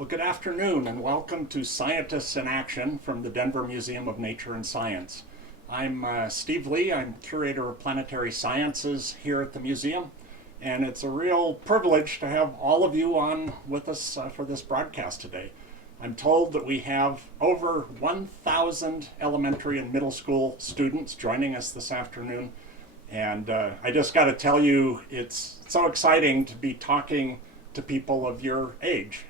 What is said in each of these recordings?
Well, good afternoon and welcome to Scientists in Action from the Denver Museum of Nature and Science. I'm Steve Lee. I'm Curator of Planetary Sciences here at the museum, and it's a real privilege to have all of you on with us for this broadcast today. I'm told that we have over 1,000 elementary and middle school students joining us this afternoon, and I just got to tell you, it's so exciting to be talking to people of your age.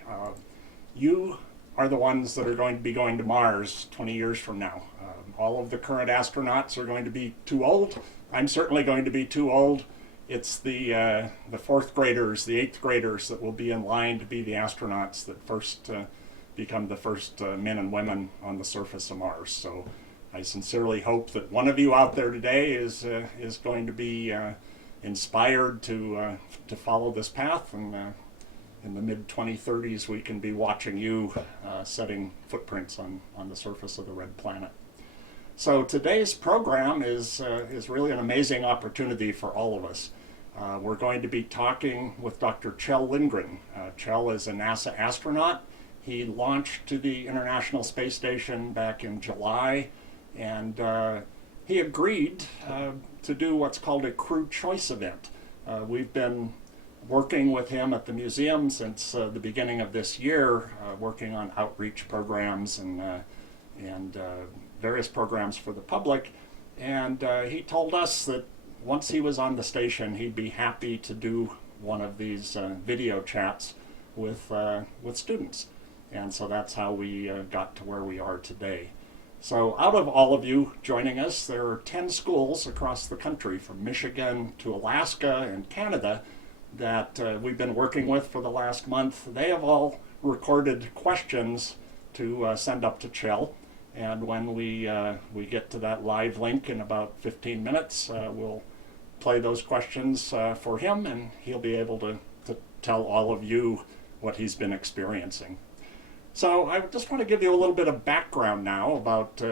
You are the ones that are going to be going to Mars 20 years from now. All of the current astronauts are going to be too old. I'm certainly going to be too old. It's the fourth graders, the eighth graders that will be in line to be the astronauts that first become the first men and women on the surface of Mars. So I sincerely hope that one of you out there today is going to be inspired to follow this path, and in the mid-2030s we can be watching you setting footprints on the surface of the red planet. So today's program is really an amazing opportunity for all of us. We're going to be talking with Dr. Kjell Lindgren. Kjell is a NASA astronaut. He launched to the International Space Station back in July, and he agreed to do what's called a crew choice event. We've been working with him at the museum since the beginning of this year, working on outreach programs and various programs for the public. And he told us that once he was on the station, he'd be happy to do one of these video chats with students. And so that's how we got to where we are today. So out of all of you joining us, there are 10 schools across the country, from Michigan to Alaska and Canada, that we've been working with for the last month. They have all recorded questions to send up to Kjell, and when we get to that live link in about 15 minutes, we'll play those questions for him, and he'll be able to tell all of you what he's been experiencing. So I just want to give you a little bit of background now about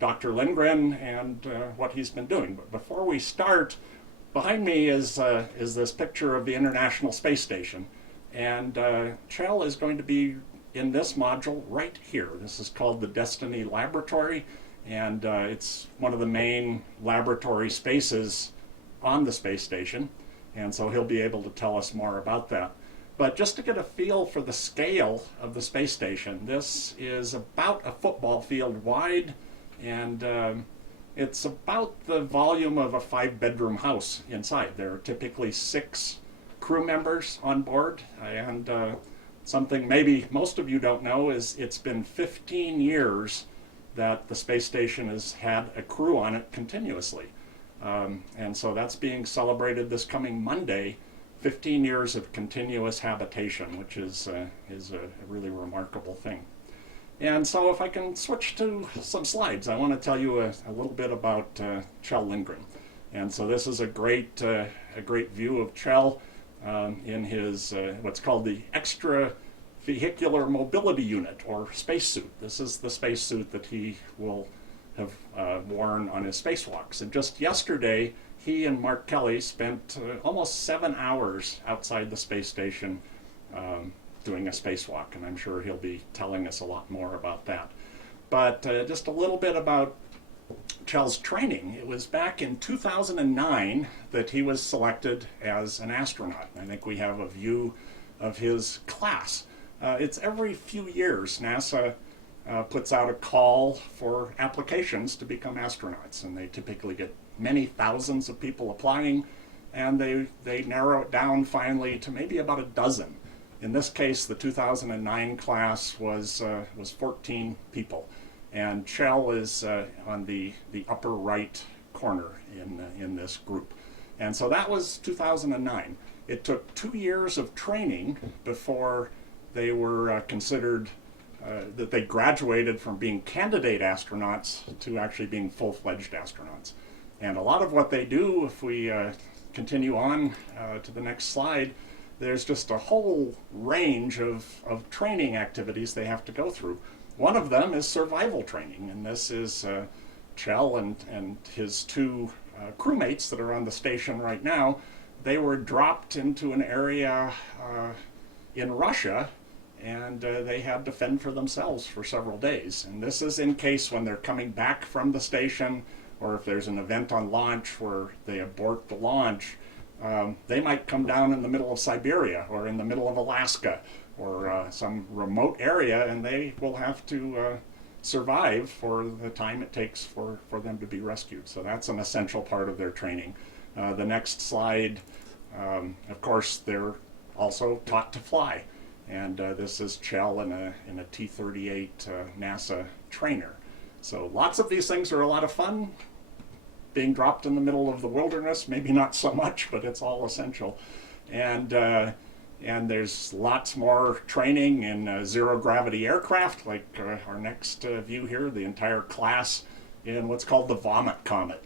Dr. Lindgren and what he's been doing. But before we start, behind me is this picture of the International Space Station, and Kjell is going to be in this module right here. This is called the Destiny Laboratory, and it's one of the main laboratory spaces on the space station, and so he'll be able to tell us more about that. But just to get a feel for the scale of the space station, this is about a football field wide, and it's about the volume of a 5-bedroom house inside. There are typically 6 crew members on board, and something maybe most of you don't know is it's been 15 years that the space station has had a crew on it continuously. And so that's being celebrated this coming Monday, 15 years of continuous habitation, which is a really remarkable thing. And so if I can switch to some slides, I want to tell you a little bit about Kjell Lindgren. And so this is a great view of Kjell in his what's called the extravehicular mobility unit, or spacesuit. This is the spacesuit that he will have worn on his spacewalks. And just yesterday, he and Mark Kelly spent almost 7 hours outside the space station doing a spacewalk, and I'm sure he'll be telling us a lot more about that. But just a little bit about Kjell's training. It was back in 2009 that he was selected as an astronaut. I think we have a view of his class. It's every few years NASA puts out a call for applications to become astronauts, and they typically get many thousands of people applying, and they narrow it down finally to maybe about a dozen. In this case, the 2009 class was 14 people, and Kjell is on the upper right corner in this group. And so that was 2009. It took 2 years of training before they were considered that they graduated from being candidate astronauts to actually being full-fledged astronauts. And a lot of what they do, if we continue on to the next slide, there's just a whole range of training activities they have to go through. One of them is survival training, and this is Kjell and his 2 crewmates that are on the station right now. They were dropped into an area in Russia and they had to fend for themselves for several days. And this is in case when they're coming back from the station, or if there's an event on launch where they abort the launch, they might come down in the middle of Siberia or in the middle of Alaska or some remote area, and they will have to survive for the time it takes for them to be rescued. So that's an essential part of their training. The next slide, of course, they're also taught to fly. And this is Kjell in a T-38 NASA trainer. So lots of these things are a lot of fun. Being dropped in the middle of the wilderness, maybe not so much, but it's all essential. And there's lots more training in zero gravity aircraft, like our next view here, the entire class in what's called the Vomit Comet,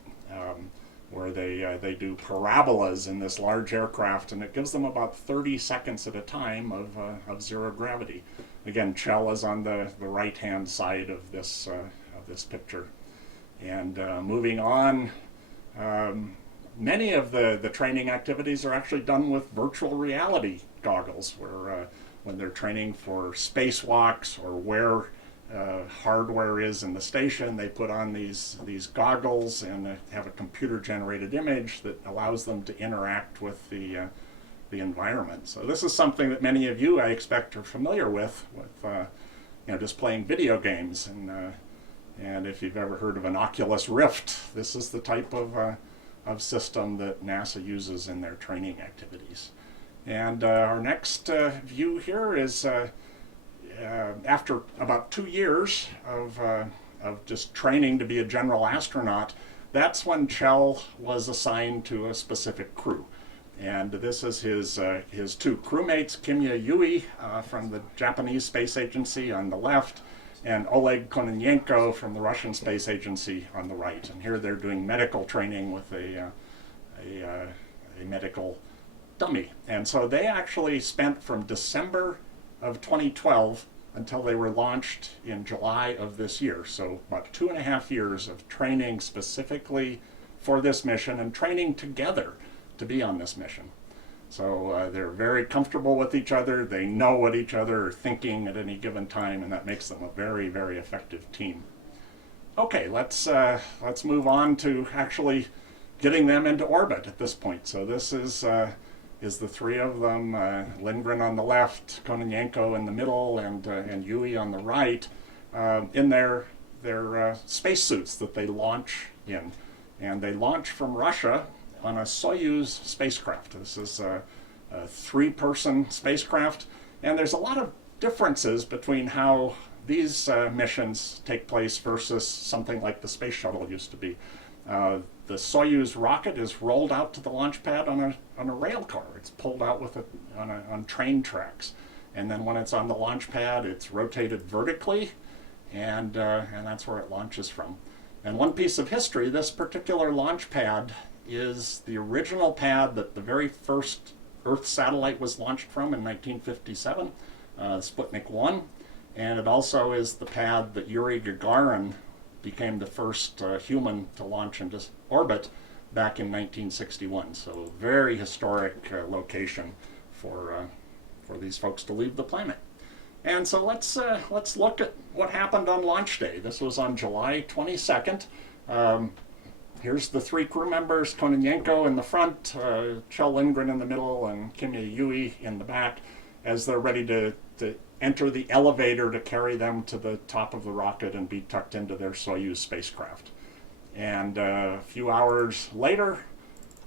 where they do parabolas in this large aircraft, and it gives them about 30 seconds at a time of zero gravity. Again, Kjell is on the right-hand side of this picture. And moving on, many of the training activities are actually done with virtual reality goggles, where when they're training for spacewalks or where hardware is in the station, they put on these goggles and have a computer-generated image that allows them to interact with the environment. So this is something that many of you, I expect, are familiar with just playing video games. And if you've ever heard of an Oculus Rift, this is the type of system that NASA uses in their training activities. And our next view here is after about 2 years of just training to be a general astronaut, that's when Kjell was assigned to a specific crew. And this is his two crewmates, Kjell Lindgren from the Japanese Space Agency on the left, and Oleg Kononenko from the Russian Space Agency on the right. And here they're doing medical training with a medical dummy. And so they actually spent from December of 2012 until they were launched in July of this year. So about 2.5 years of training specifically for this mission and training together to be on this mission. So they're very comfortable with each other. They know what each other are thinking at any given time, and that makes them a very, very effective team. Okay, let's move on to actually getting them into orbit at this point. So this is the three of them, Lindgren on the left, Kononenko in the middle, and Yui on the right, in their spacesuits that they launch in. And they launch from Russia on a Soyuz spacecraft. This is a 3-person spacecraft, and there's a lot of differences between how these missions take place versus something like the space shuttle used to be. The Soyuz rocket is rolled out to the launch pad on a rail car. It's pulled out on train tracks, and then when it's on the launch pad, it's rotated vertically, and that's where it launches from. And one piece of history: this particular launch pad is the original pad that the very first Earth satellite was launched from in 1957, Sputnik 1, and it also is the pad that Yuri Gagarin became the first human to launch into orbit back in 1961. So very historic location for these folks to leave the planet. And so let's look at what happened on launch day. This was on July 22nd. Here's the 3 crew members, Kononenko in the front, Kjell Lindgren in the middle, and Kjell Yui in the back, as they're ready to enter the elevator to carry them to the top of the rocket and be tucked into their Soyuz spacecraft. And a few hours later,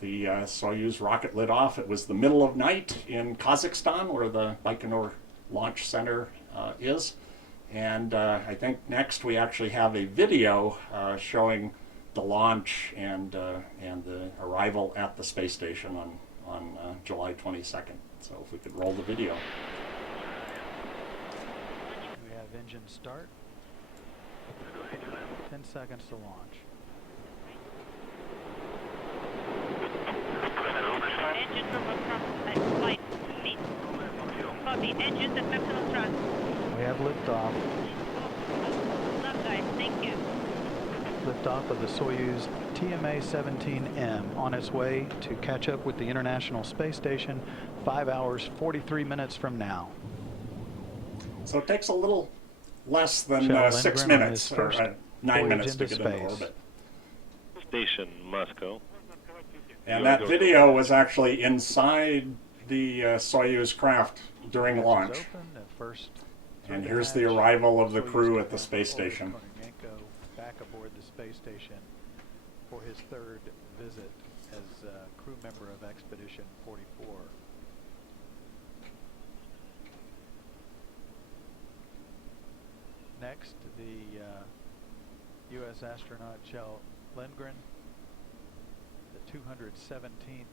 the Soyuz rocket lit off. It was the middle of night in Kazakhstan, where the Baikonur Launch Center is. And I think next we actually have a video showing the launch and the arrival at the space station on July 22nd. So if we could roll the video. We have engine start. 10 seconds to launch. Engine from across flight speed. Copy. Engines at maximum thrust. We have liftoff. Left guys, thank you. Liftoff of the Soyuz TMA-17M on its way to catch up with the International Space Station 5 hours 43 minutes from now. So it takes a little less than Kjell 6 Lindgren on minutes, his or first 9 voyage minutes to into get into space. orbit. Station Moscow. And that video was actually inside the Soyuz craft during launch. And here's the arrival of the crew at the space station. Back aboard the space station for his third visit as a crew member of Expedition 44. Next, the U.S. astronaut Kjell Lindgren, the 217th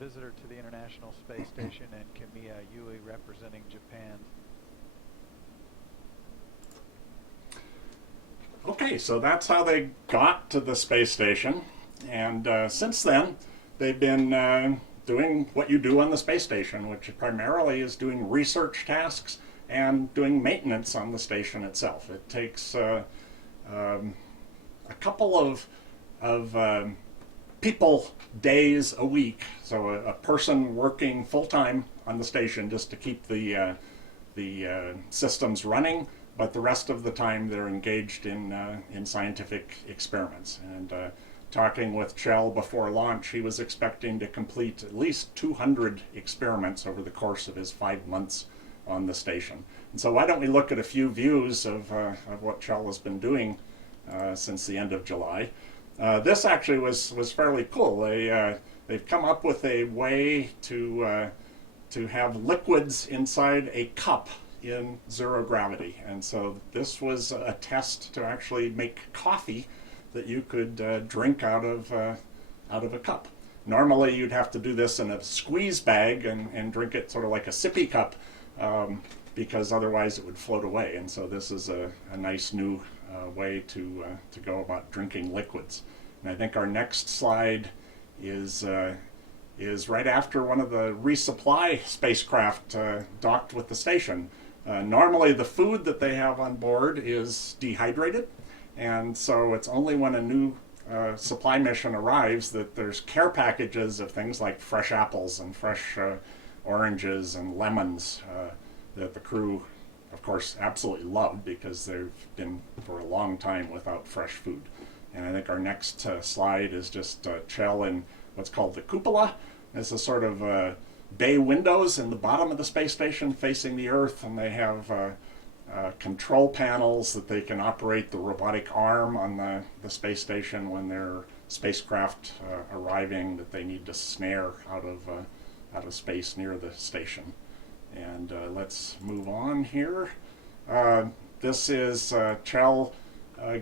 visitor to the International Space Station, and Kamiya Yui representing Japan. Okay, so that's how they got to the space station. And since then, they've been doing what you do on the space station, which primarily is doing research tasks and doing maintenance on the station itself. It takes a couple of people days a week, so a person working full-time on the station just to keep the systems running, but the rest of the time they're engaged in scientific experiments. And talking with Kjell before launch, he was expecting to complete at least 200 experiments over the course of his 5 months on the station. And so why don't we look at a few views of what Kjell has been doing since the end of July. This actually was fairly cool. They've come up with a way to have liquids inside a cup in zero gravity. And so this was a test to actually make coffee that you could drink out of a cup. Normally you'd have to do this in a squeeze bag and drink it sort of like a sippy cup, because otherwise it would float away. And so this is a nice new way to go about drinking liquids. And I think our next slide is right after one of the resupply spacecraft docked with the station. Normally the food that they have on board is dehydrated, and so it's only when a new supply mission arrives that there's care packages of things like fresh apples and fresh oranges and lemons that the crew, of course, absolutely loved, because they've been for a long time without fresh food. And I think our next slide is just Kjell in what's called the cupola. This is sort of bay windows in the bottom of the space station facing the Earth, and they have control panels that they can operate the robotic arm on the space station when there are spacecraft arriving that they need to snare out of space near the station. And let's move on here. This is Kjell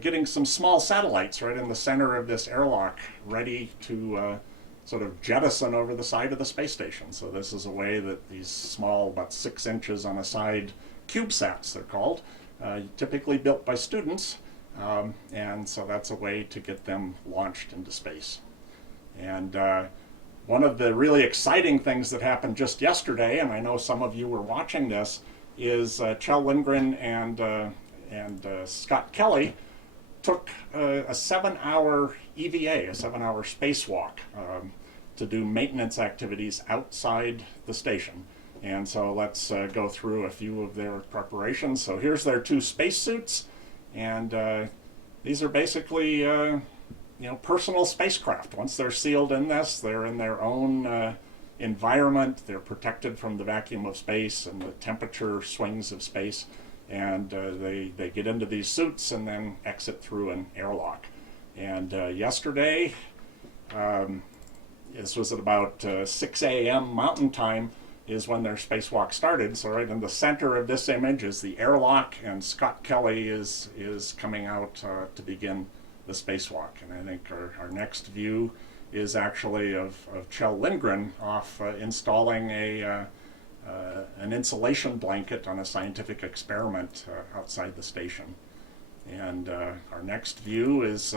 getting some small satellites right in the center of this airlock, ready to sort of jettison over the side of the space station. So this is a way that these small, about 6 inches on a side, CubeSats they're called, typically built by students, and so that's a way to get them launched into space. And one of the really exciting things that happened just yesterday, and I know some of you were watching this, is Kjell Lindgren and Scott Kelly took a 7-hour EVA, a 7-hour spacewalk, to do maintenance activities outside the station. And so let's go through a few of their preparations. So here's their 2 spacesuits, and these are basically personal spacecraft. Once they're sealed in this, they're in their own environment. They're protected from the vacuum of space and the temperature swings of space. And they get into these suits and then exit through an airlock. And yesterday, this was at about 6 a.m. Mountain Time, is when their spacewalk started. So right in the center of this image is the airlock, and Scott Kelly is coming out to begin the spacewalk. And I think our next view is actually of Kjell Lindgren off installing an insulation blanket on a scientific experiment outside the station. And our next view is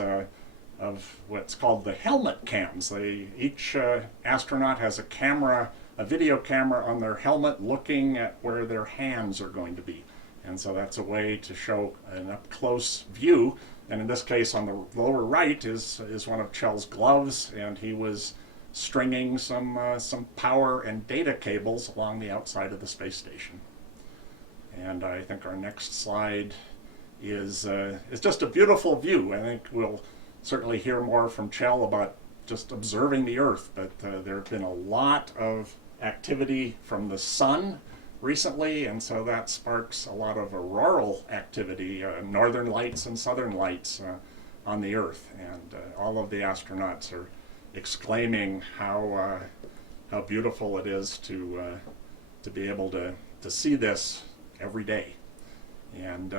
of what's called the helmet cams. Each astronaut has a video camera on their helmet looking at where their hands are going to be. And so that's a way to show an up-close view. And in this case, on the lower right is one of Kjell's gloves, and he was stringing some power and data cables along the outside of the space station. And I think our next slide is just a beautiful view. I think we'll certainly hear more from Kjell about just observing the Earth, but there have been a lot of activity from the sun recently, and so that sparks a lot of auroral activity, northern lights and southern lights on the Earth, and all of the astronauts are exclaiming how beautiful it is to be able to see this every day. And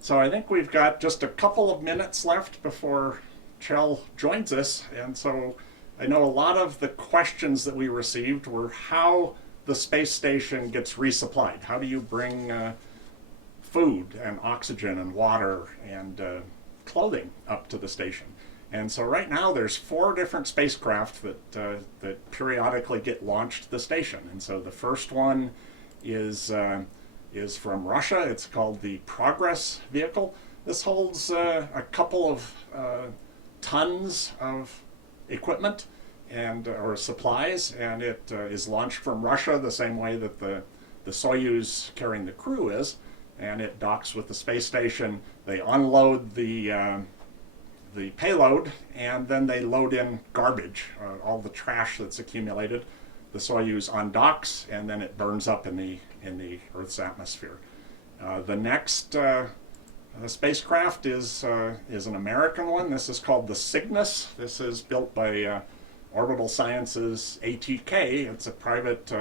so I think we've got just a couple of minutes left before Kjell joins us, and so I know a lot of the questions that we received were how the space station gets resupplied. How do you bring food and oxygen and water and clothing up to the station? And so right now there's 4 different spacecraft that periodically get launched to the station. And so the first one is from Russia. It's called the Progress vehicle. This holds a couple of tons of equipment and or supplies, and it is launched from Russia the same way that the Soyuz carrying the crew is, and it docks with the space station. They unload the payload, and then they load in garbage, all the trash that's accumulated. The Soyuz undocks, and then it burns up in the Earth's atmosphere. The next spacecraft is an American one. This is called the Cygnus. This is built by Orbital Sciences ATK. It's a private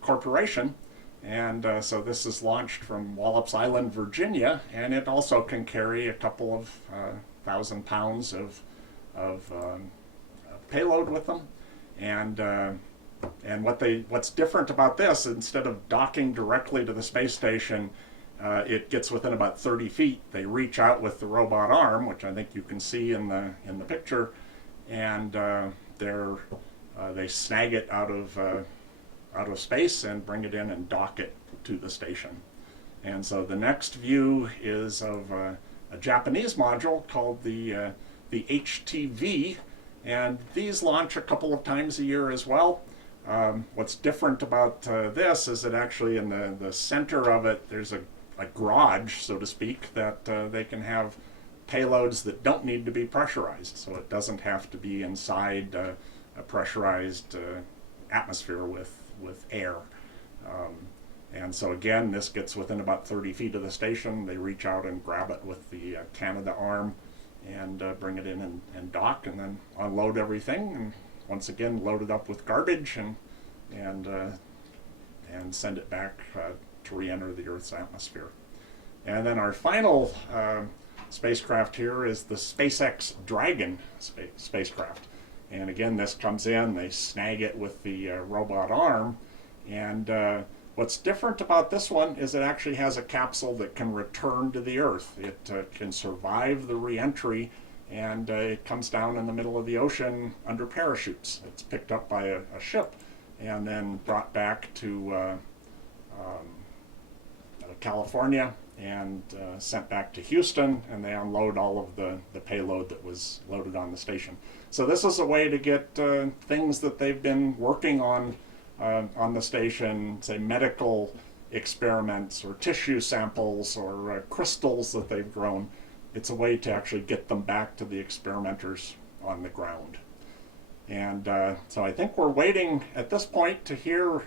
corporation, and so this is launched from Wallops Island, Virginia, and it also can carry a couple of 1,000 pounds of payload with them. And what's different about this, instead of docking directly to the space station, it gets within about 30 feet. They reach out with the robot arm, which I think you can see in the picture, and they snag it out of space and bring it in and dock it to the station. And so the next view is of a Japanese module called the HTV, and these launch a couple of times a year as well. What's different about this is that actually in the center of it there's a garage, so to speak, that they can have payloads that don't need to be pressurized, so it doesn't have to be inside a pressurized atmosphere with air. And so again, this gets within about 30 feet of the station. They reach out and grab it with the Canada arm and bring it in and dock, and then unload everything, and once again load it up with garbage and send it back to re-enter the Earth's atmosphere. And then our final spacecraft here is the SpaceX Dragon spacecraft. And again, this comes in, they snag it with the robot arm, and what's different about this one is it actually has a capsule that can return to the Earth. It can survive the re-entry, and it comes down in the middle of the ocean under parachutes. It's picked up by a ship and then brought back to California and sent back to Houston, and they unload all of the payload that was loaded on the station. So this is a way to get things that they've been working on the station, say medical experiments or tissue samples or crystals that they've grown. It's a way to actually get them back to the experimenters on the ground. And so I think we're waiting at this point to hear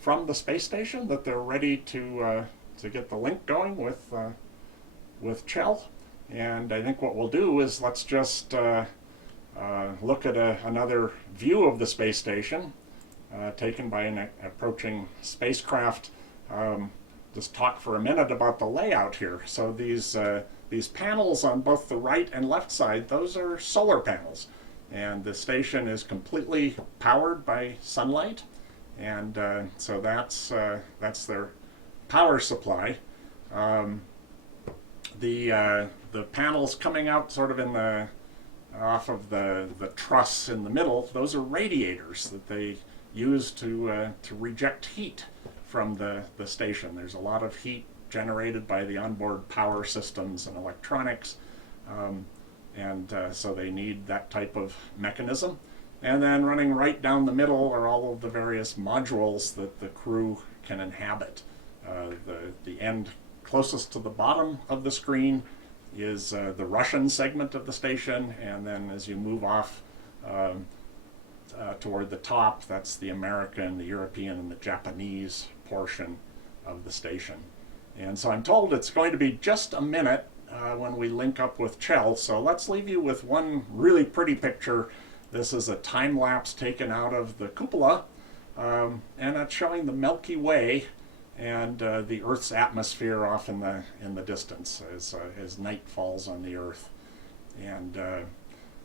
from the space station that they're ready to get the link going with Kjell. And I think what we'll do is let's just look at another view of the space station taken by an approaching spacecraft. Just talk for a minute about the layout here. So these panels on both the right and left side, those are solar panels. And the station is completely powered by sunlight. And so that's their power supply. The panels coming out sort of off of the truss in the middle, those are radiators that they use to reject heat from the station. There's a lot of heat generated by the onboard power systems and electronics, and so they need that type of mechanism. And then running right down the middle are all of the various modules that the crew can inhabit. The end closest to the bottom of the screen is the Russian segment of the station, and then as you move off toward the top, that's the American, the European, and the Japanese portion of the station. And so I'm told it's going to be just a minute when we link up with Kjell, so let's leave you with one really pretty picture. This is a time lapse taken out of the cupola, and it's showing the Milky Way and the Earth's atmosphere off in the distance as night falls on the Earth. And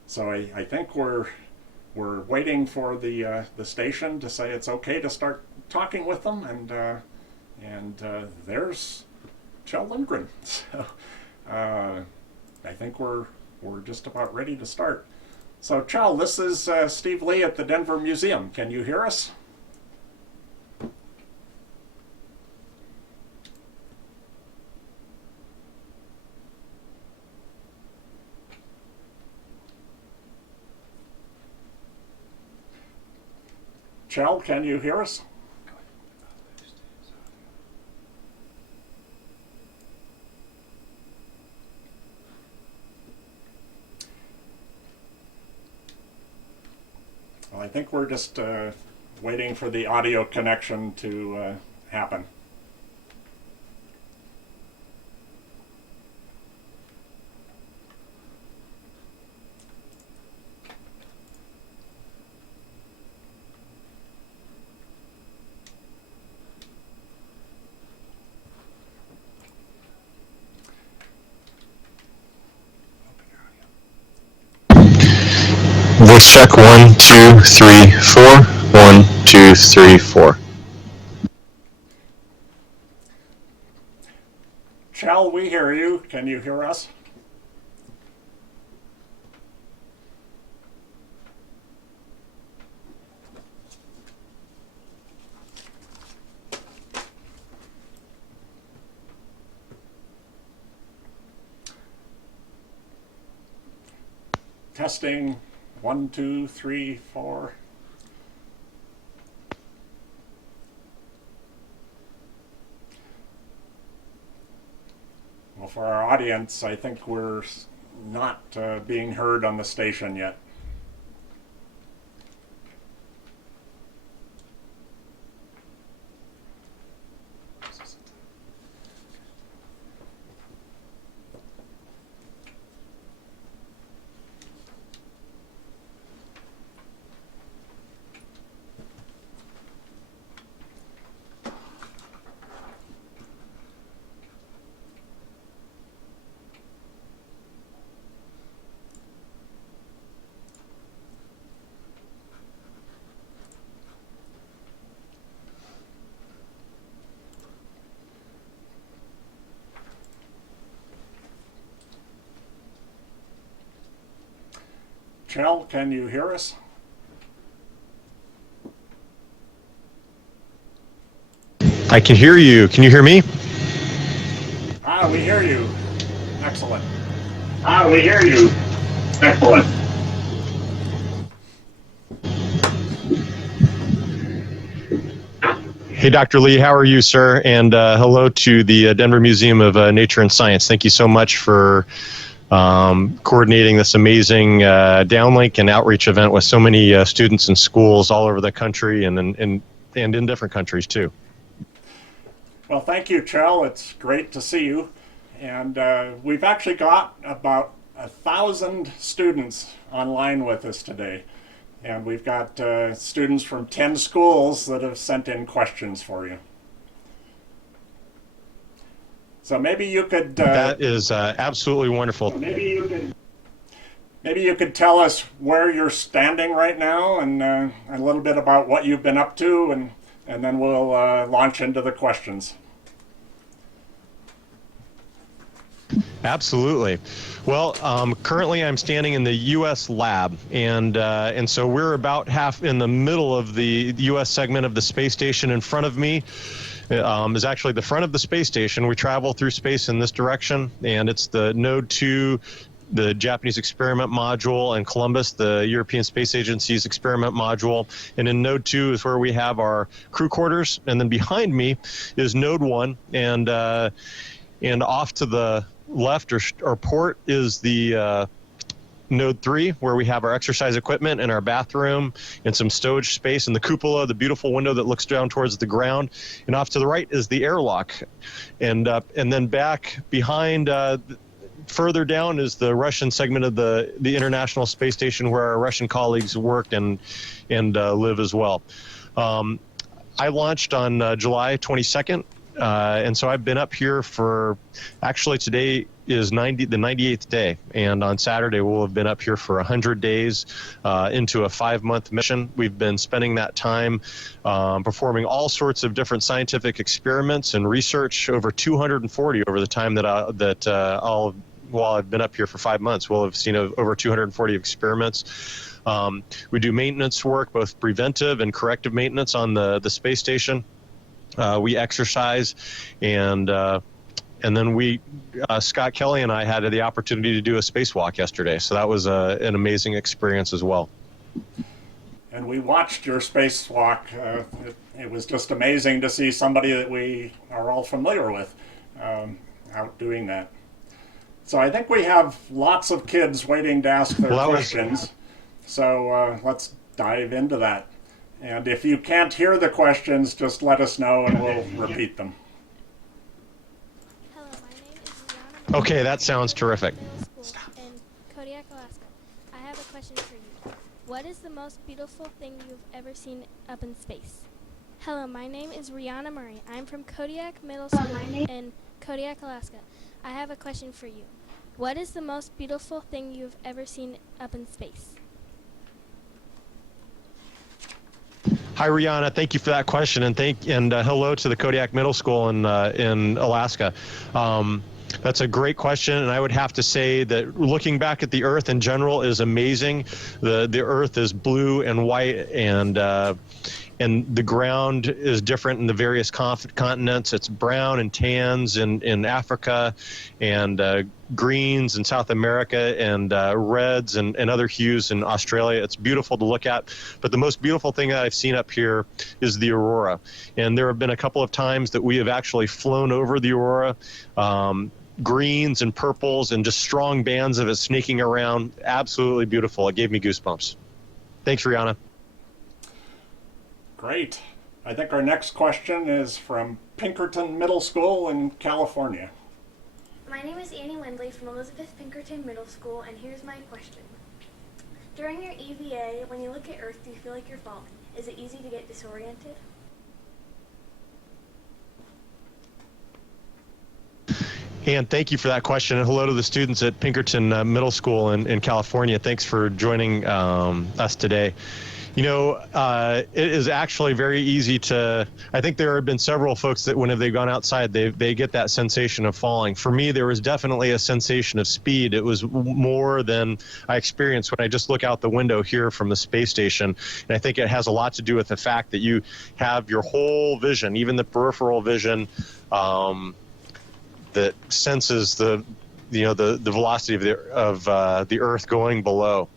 so I think we're waiting for the station to say it's okay to start talking with them, and there's Kjell Lindgren. So I think we're just about ready to start. So Kjell, this is Steve Lee at the Denver Museum. Can you hear us? Kjell, can you hear us? Well, I think we're just waiting for the audio connection to happen. Voice check 1, 2, 3, 4. 1, 2, 3, 4. Kjell, we hear you. Can you hear us? Testing 1, 2, 3, 4. Well, for our audience, I think we're not being heard on the station yet. Kjell, can you hear us? I can hear you. Can you hear me? We hear you. Excellent. We hear you. Excellent. Hey, Dr. Lee, how are you, sir? And hello to the Denver Museum of Nature and Science. Thank you so much for coordinating this amazing downlink and outreach event with so many students and schools all over the country and in different countries too. Well, thank you, Kjell. It's great to see you. And we've actually got about 1,000 students online with us today. And we've got students from 10 schools that have sent in questions for you. So maybe you could... that is absolutely wonderful. Maybe you could tell us where you're standing right now and a little bit about what you've been up to, and then we'll launch into the questions. Absolutely. Well, currently I'm standing in the U.S. lab, and so we're about half in the middle of the U.S. segment of the space station. In front of me is actually the front of the space station. We travel through space in this direction, and it's the Node 2 the Japanese experiment module, and Columbus, the European Space Agency's experiment module. And in Node 2 is where we have our crew quarters. And then behind me is Node 1, and off to the left or port is the Node 3, where we have our exercise equipment and our bathroom and some stowage space, and the cupola, the beautiful window that looks down towards the ground. And off to the right is the airlock. And then back behind, further down, is the Russian segment of the International Space Station, where our Russian colleagues work and live as well. I launched on July 22nd. And so I've been up here for, actually today is the 98th day, and on Saturday we'll have been up here for 100 days into a 5-month mission. We've been spending that time performing all sorts of different scientific experiments and research, over 240 over the time while I've been up here for 5 months. We'll have seen over 240 experiments. We do maintenance work, both preventive and corrective maintenance on the space station. We exercise, and then Scott Kelly and I had the opportunity to do a spacewalk yesterday, so that was an amazing experience as well. And we watched your spacewalk. It was just amazing to see somebody that we are all familiar with out doing that. So I think we have lots of kids waiting to ask their questions. So let's dive into that. And if you can't hear the questions, just let us know and we'll repeat them. Hello, my name is Rihanna. Okay, that sounds terrific. Middle School in Kodiak, Alaska. I have a question for you. What is the most beautiful thing you've ever seen up in space? Hello, my name is Rihanna Murray. I'm from Kodiak Middle School in Kodiak, Alaska. I have a question for you. What is the most beautiful thing you've ever seen up in space? Hi, Rihanna. Thank you for that question, and hello to the Kodiak Middle School in Alaska. That's a great question, and I would have to say that looking back at the Earth in general is amazing. The Earth is blue and white, and the ground is different in the various continents. It's brown and tans in Africa, and greens in South America, and reds and other hues in Australia. It's beautiful to look at, but the most beautiful thing that I've seen up here is the aurora. And there have been a couple of times that we have actually flown over the aurora, greens and purples and just strong bands of it snaking around. Absolutely beautiful. It gave me goosebumps. Thanks, Rihanna. Great. I think our next question is from Pinkerton Middle School in California. My name is Annie Lindley from Elizabeth Pinkerton Middle School, and here's my question. During your EVA, when you look at Earth, do you feel like you're falling? Is it easy to get disoriented? And thank you for that question, and hello to the students at Pinkerton Middle School in California. Thanks for joining us today. You know, it is actually very easy to, I think there have been several folks that when they've gone outside, they get that sensation of falling. For me, there was definitely a sensation of speed. It was more than I experienced when I just look out the window here from the space station. And I think it has a lot to do with the fact that you have your whole vision, even the peripheral vision, that senses the velocity of the Earth going below.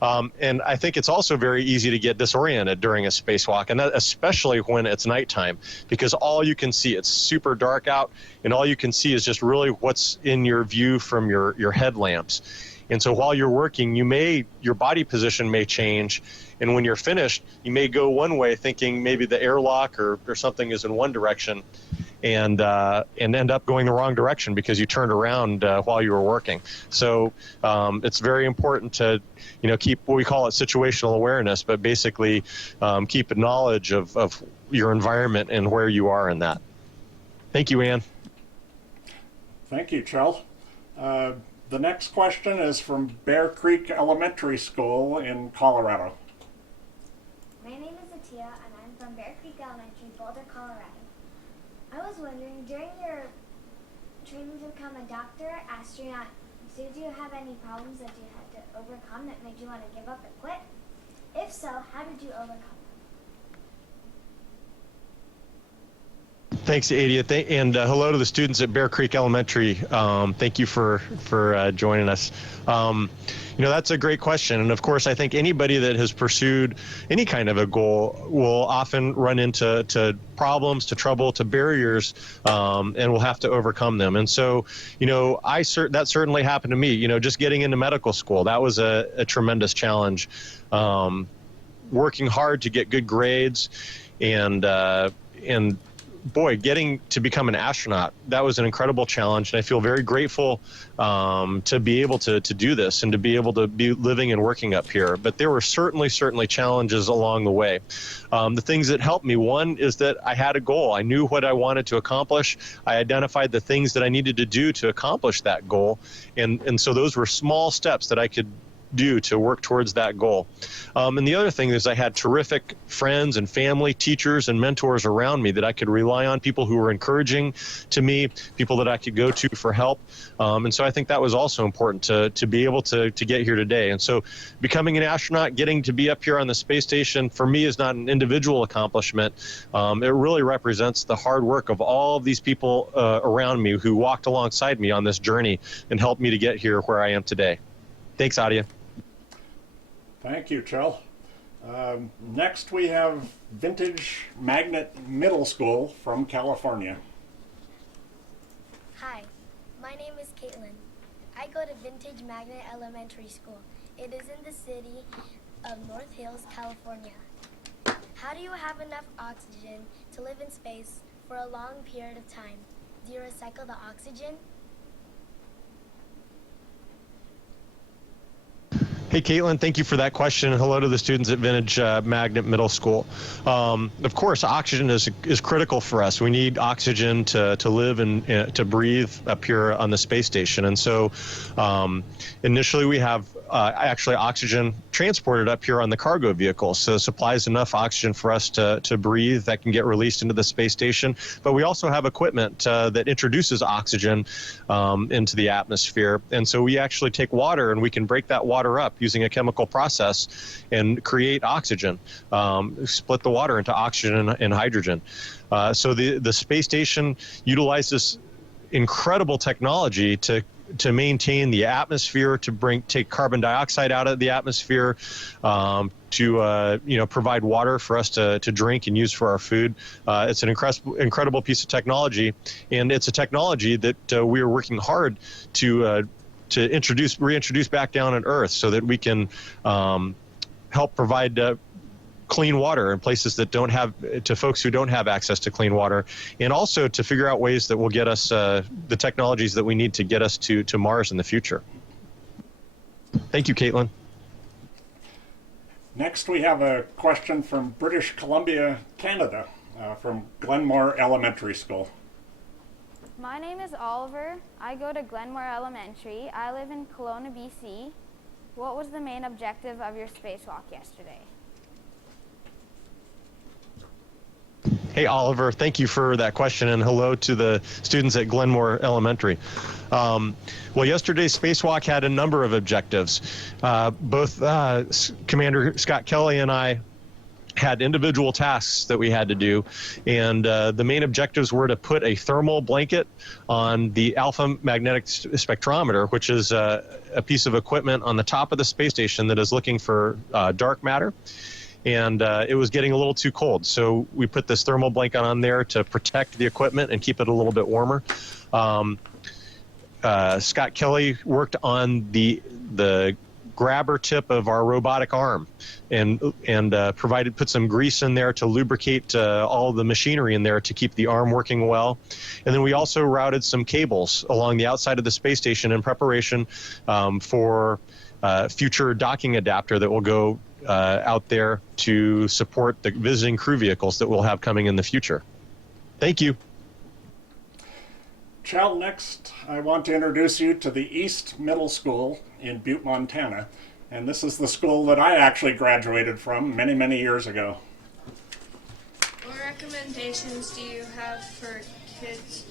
And I think it's also very easy to get disoriented during a spacewalk, and that especially when it's nighttime, because all you can see, it's super dark out, and all you can see is just really what's in your view from your headlamps. And so while you're working, your body position may change, and when you're finished, you may go one way thinking maybe the airlock or something is in one direction, and end up going the wrong direction because you turned around while you were working. So it's very important to keep what we call it situational awareness, but basically keep a knowledge of your environment and where you are in that. Thank you, Ann. Thank you, Kjell. The next question is from Bear Creek Elementary School in Colorado. My name is Atia, and I'm from Bear Creek Elementary, Boulder, Colorado. I was wondering, during your training to become a doctor, astronaut, did you have any problems that you had to overcome that made you want to give up and quit? If so, how did you overcome them? Thanks, Adia. And hello to the students at Bear Creek Elementary. Thank you for joining us. That's a great question. And of course, I think anybody that has pursued any kind of a goal will often run into problems, to trouble, to barriers, and will have to overcome them. And so, that certainly happened to me. Just getting into medical school, that was a tremendous challenge. Working hard to get good grades, and boy, getting to become an astronaut, that was an incredible challenge. And I feel very grateful to be able to do this and to be able to be living and working up here. But there were certainly challenges along the way. The things that helped me, one is that I had a goal. I knew what I wanted to accomplish. I identified the things that I needed to do to accomplish that goal. And so those were small steps that I could do to work towards that goal. And the other thing is I had terrific friends and family, teachers and mentors around me that I could rely on, people who were encouraging to me, people that I could go to for help. And so I think that was also important to be able to get here today. And so becoming an astronaut, getting to be up here on the space station, for me is not an individual accomplishment. It really represents the hard work of all of these people around me who walked alongside me on this journey and helped me to get here where I am today. Thanks, Adia. Thank you, Kjell. Next we have Vintage Magnet Middle School from California. Hi, my name is Caitlin. I go to Vintage Magnet Elementary School. It is in the city of North Hills, California. How do you have enough oxygen to live in space for a long period of time? Do you recycle the oxygen? Hey, Caitlin, thank you for that question. Hello to the students at Vintage Magnet Middle School. Of course, oxygen is critical for us. We need oxygen to live and to breathe up here on the space station. And so initially we have actually oxygen transported up here on the cargo vehicle. So it supplies enough oxygen for us to breathe that can get released into the space station. But we also have equipment that introduces oxygen into the atmosphere. And so we actually take water and we can break that water up using a chemical process and create oxygen, split the water into oxygen and hydrogen. So the space station utilizes incredible technology to maintain the atmosphere, to take carbon dioxide out of the atmosphere, to provide water for us to drink and use for our food. It's an incredible piece of technology, and it's a technology that we are working hard to reintroduce back down on Earth so that we can help provide clean water in places that don't have, to folks who don't have access to clean water, and also to figure out ways that will get us the technologies that we need to get us to Mars in the future. Thank you, Caitlin. Next we have a question from British Columbia, Canada, from Glenmore Elementary School. My name is Oliver. I go to Glenmore Elementary. I live in Kelowna, BC. What was the main objective of your spacewalk yesterday? Hey, Oliver, thank you for that question, and hello to the students at Glenmore Elementary. Well, yesterday's spacewalk had a number of objectives. Both Commander Scott Kelly and I had individual tasks that we had to do, and the main objectives were to put a thermal blanket on the alpha magnetic spectrometer, which is a piece of equipment on the top of the space station that is looking for dark matter. And it was getting a little too cold, so we put this thermal blanket on there to protect the equipment and keep it a little bit warmer. Scott Kelly worked on the grabber tip of our robotic arm and put some grease in there to lubricate all the machinery in there to keep the arm working well. And then we also routed some cables along the outside of the space station in preparation for future docking adapter that will go out there to support the visiting crew vehicles that we'll have coming in the future. Thank you. Kjell, next I want to introduce you to the East Middle School in Butte, Montana. And this is the school that I actually graduated from many, many years ago. What recommendations do you have for kids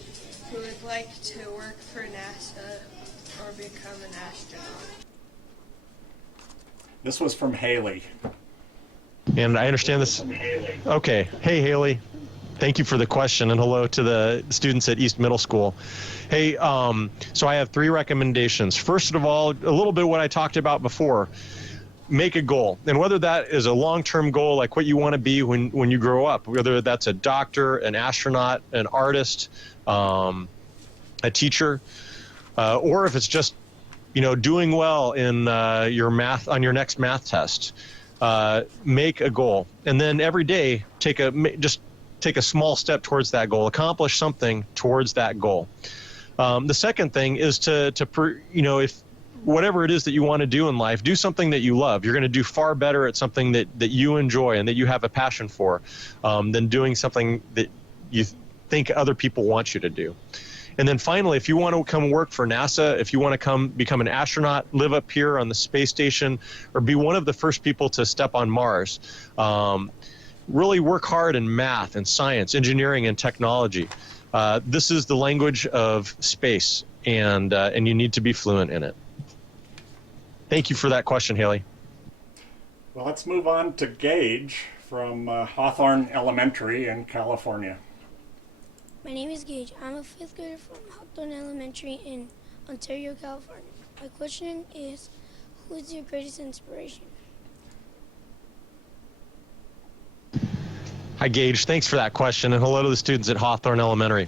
who would like to work for NASA or become an astronaut? This was from Haley. And I understand this. Okay. Hey, Haley. Thank you for the question, and hello to the students at East Middle School. Hey, so I have 3 recommendations. First of all, a little bit of what I talked about before. Make a goal, and whether that is a long-term goal, like what you want to be when you grow up, whether that's a doctor, an astronaut, an artist, a teacher, or if it's just, doing well in your math on your next math test. Make a goal, and then every day take a small step towards that goal, accomplish something towards that goal. The second thing is if whatever it is that you want to do in life, do something that you love. You're going to do far better at something that you enjoy and that you have a passion for than doing something that you think other people want you to do. And then finally, if you want to come work for NASA, if you want to come become an astronaut, live up here on the space station, or be one of the first people to step on Mars, really work hard in math and science, engineering and technology. This is the language of space, and you need to be fluent in it. Thank you for that question, Haley. Well, let's move on to Gage from Hawthorne Elementary in California. My name is Gage. I'm a 5th grader from Hawthorne Elementary in Ontario, California. My question is, who is your greatest inspiration? Hi, Gage. Thanks for that question, and hello to the students at Hawthorne Elementary.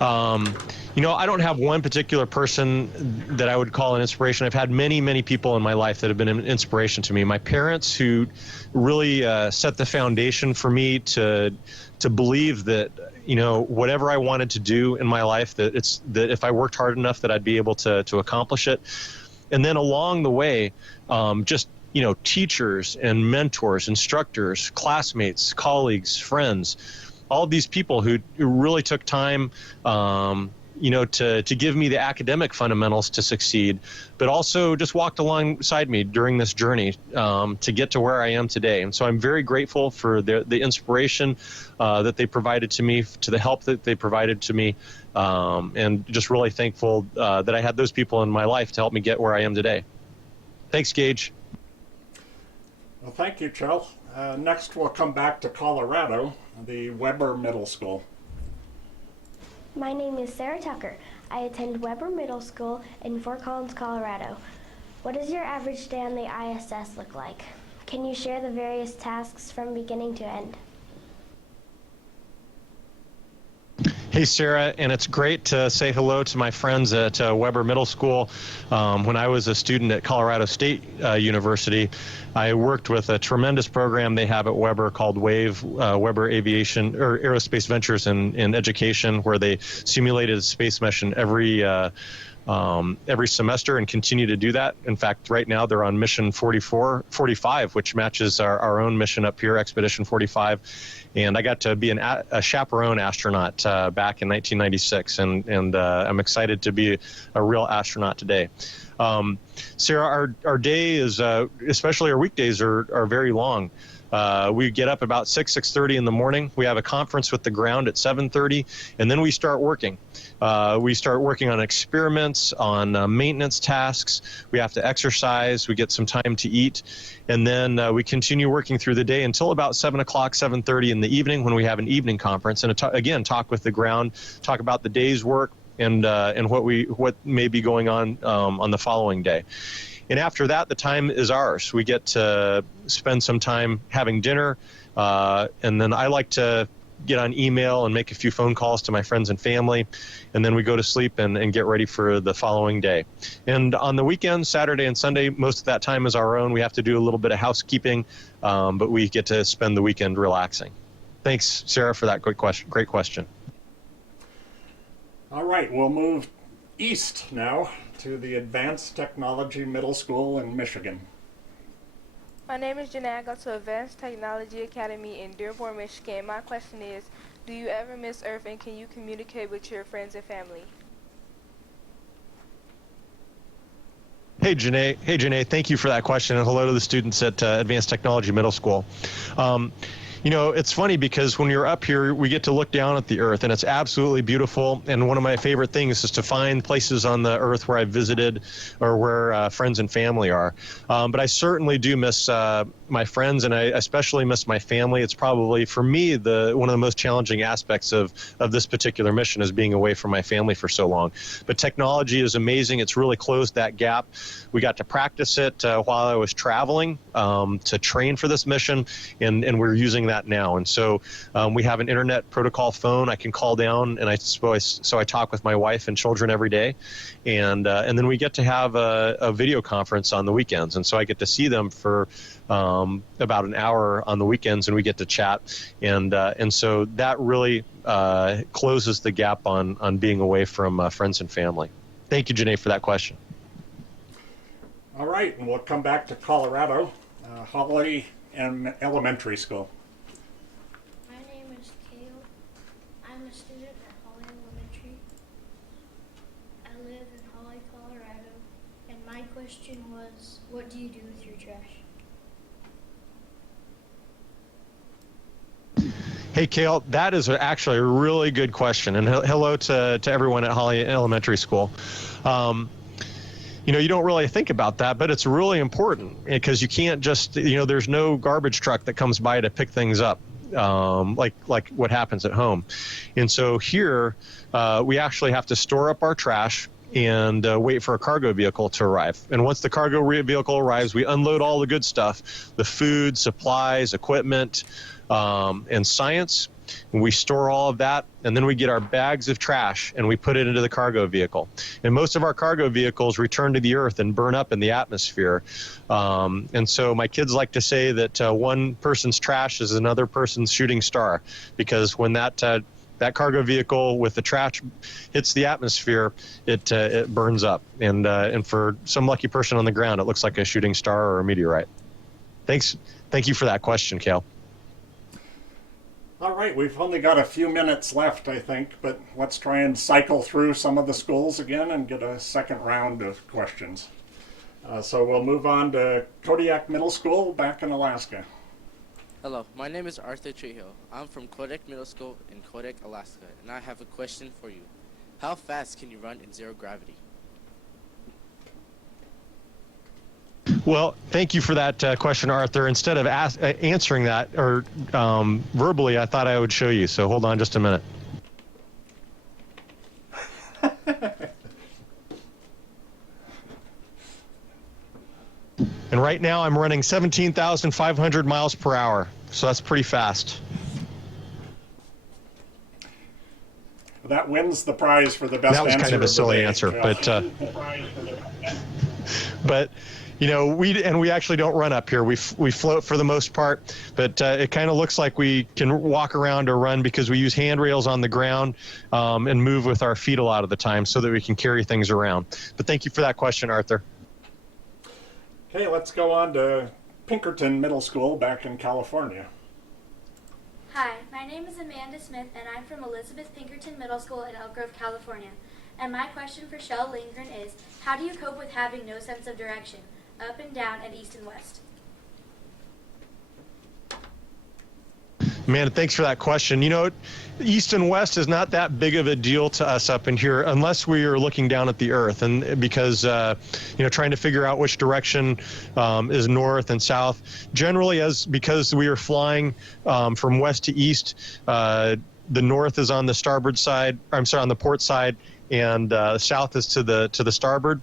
I don't have one particular person that I would call an inspiration. I've had many, many people in my life that have been an inspiration to me. My parents, who really set the foundation for me to believe that, whatever I wanted to do in my life, that if I worked hard enough that I'd be able to accomplish it. And then along the way, teachers and mentors, instructors, classmates, colleagues, friends, all of these people who really took time, to give me the academic fundamentals to succeed, but also just walked alongside me during this journey to get to where I am today. And so I'm very grateful for the inspiration that they provided to me, to the help that they provided to me, and just really thankful that I had those people in my life to help me get where I am today. Thanks, Gage. Well, thank you, Kjell. Next, we'll come back to Colorado, the Weber Middle School. My name is Sarah Tucker. I attend Weber Middle School in Fort Collins, Colorado. What does your average day on the ISS look like? Can you share the various tasks from beginning to end? Hey, Sarah, and it's great to say hello to my friends at Weber Middle School. When I was a student at Colorado State University, I worked with a tremendous program they have at Weber called WAVE, Weber Aviation or Aerospace Ventures in Education, where they simulated a space mission every semester and continue to do that. In fact, right now they're on mission 45, which matches our own mission up here, Expedition 45. And I got to be a chaperone astronaut back in 1996, and I'm excited to be a real astronaut today. Sarah, our day is, especially our weekdays, are very long. We get up about 6:30 in the morning. We have a conference with the ground at 7:30, and then we start working. We start working on experiments, on maintenance tasks. We have to exercise. We get some time to eat, and then we continue working through the day until about 7 o'clock, 7:30 in the evening, when we have an evening conference, and again talk with the ground, talk about the day's work and what may be going on the following day. And after that, the time is ours. We get to spend some time having dinner, and then I like to get on email and make a few phone calls to my friends and family, and then we go to sleep and get ready for the following day. And on the weekends, Saturday and Sunday, most of that time is our own. We have to do a little bit of housekeeping, but we get to spend the weekend relaxing. Thanks, Sarah, for that great question. All right, we'll move east now to the Advanced Technology Middle School in Michigan. My name is Janae. I go to Advanced Technology Academy in Dearborn, Michigan. My question is, do you ever miss Earth, and can you communicate with your friends and family? Hey, Janae. Thank you for that question, and hello to the students at Advanced Technology Middle School. You know, it's funny because when you're up here, we get to look down at the Earth, and it's absolutely beautiful. And one of my favorite things is to find places on the Earth where I've visited or where friends and family are. But I certainly do miss my friends, and I especially miss my family. It's probably, for me, one of the most challenging aspects of this particular mission is being away from my family for so long. But technology is amazing. It's really closed that gap. We got to practice it while I was traveling to train for this mission, and we're using that now. And so we have an internet protocol phone. I can call down, and so I talk with my wife and children every day, and then we get to have a video conference on the weekends. And so I get to see them for about an hour on the weekends, and we get to chat, and so that really closes the gap on being away from friends and family. Thank you, Janae, for that question. All right, and we'll come back to Colorado, Holly Elementary School. My name is Kale. I'm a student at Holly Elementary. I live in Holly, Colorado, and my question was, what do you do with your trash? Hey, Kale, that is actually a really good question, and hello to everyone at Holly Elementary School. You know, you don't really think about that, but it's really important because you can't just, you know, there's no garbage truck that comes by to pick things up like what happens at home. And so here we actually have to store up our trash and wait for a cargo vehicle to arrive. And once the cargo vehicle arrives, we unload all the good stuff, the food, supplies, equipment, and science. And we store all of that, and then we get our bags of trash and we put it into the cargo vehicle. And most of our cargo vehicles return to the Earth and burn up in the atmosphere. And so my kids like to say that one person's trash is another person's shooting star, because when that cargo vehicle with the trash hits the atmosphere, it burns up. And for some lucky person on the ground, it looks like a shooting star or a meteorite. Thank you for that question, Kale. All right, we've only got a few minutes left, I think, but let's try and cycle through some of the schools again and get a second round of questions. So we'll move on to Kodiak Middle School back in Alaska. Hello, my name is Arthur Treehill. I'm from Kodiak Middle School in Kodiak, Alaska, and I have a question for you. How fast can you run in zero gravity? Well, thank you for that question, Arthur. Instead of answering that or verbally, I thought I would show you. So hold on just a minute. And right now I'm running 17,500 miles per hour. So that's pretty fast. That wins the prize for the best answer. That was kind of a silly answer, but you know, we actually don't run up here. We float for the most part, but it kind of looks like we can walk around or run because we use handrails on the ground and move with our feet a lot of the time so that we can carry things around. But thank you for that question, Arthur. Okay, let's go on to Pinkerton Middle School back in California. Hi, my name is Amanda Smith, and I'm from Elizabeth Pinkerton Middle School in Elk Grove, California. And my question for Kjell Lindgren is, how do you cope with having no sense of direction, up and down and east and west? Man, thanks for that question. You know, east and west is not that big of a deal to us up in here unless we are looking down at the Earth, and because you know, trying to figure out which direction is north and south. Generally, because we are flying from west to east, the north is on the starboard side. I'm sorry, on the port side, and south is to the starboard.